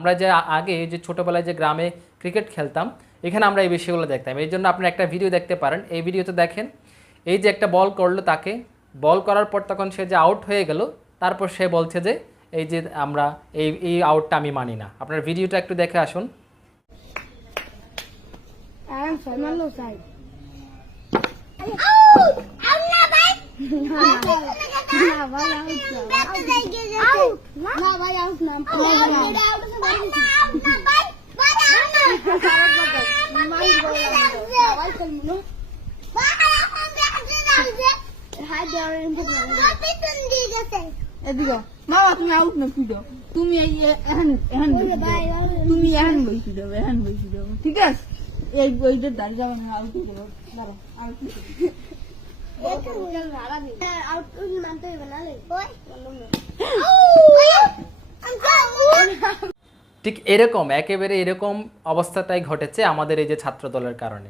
আমরা যে আগে যে ছোটোবেলায় যে গ্রামে ক্রিকেট খেলতাম, এখানে আমরা এই বিষয়গুলো দেখতাম। এই জন্য আপনি একটা ভিডিও দেখতে পারেন, এই ভিডিওতে দেখেন এই যে একটা বল করলো, তাকে বল করার পর তখন সে যে আউট হয়ে গেল, তারপর সে বলছে যে এই যে আমরা এই আউটটা আমি মানি না। আপনার ভিডিওটা একটু দেখে আসুন। এদিকে বাবা তুমি আউট না কি দাও, তুমি তুমি এখন বসে যাবে, এখন বসে যাবে, ঠিক আছে? এই বইটার দাঁড়িয়ে যাবে না, আউট হয়ে যাবে। দাঁড়া আউট ঠিক এরকম একেবারে এরকম অবস্থাটাই ঘটেছে আমাদের এই যে ছাত্র দলের কারণে।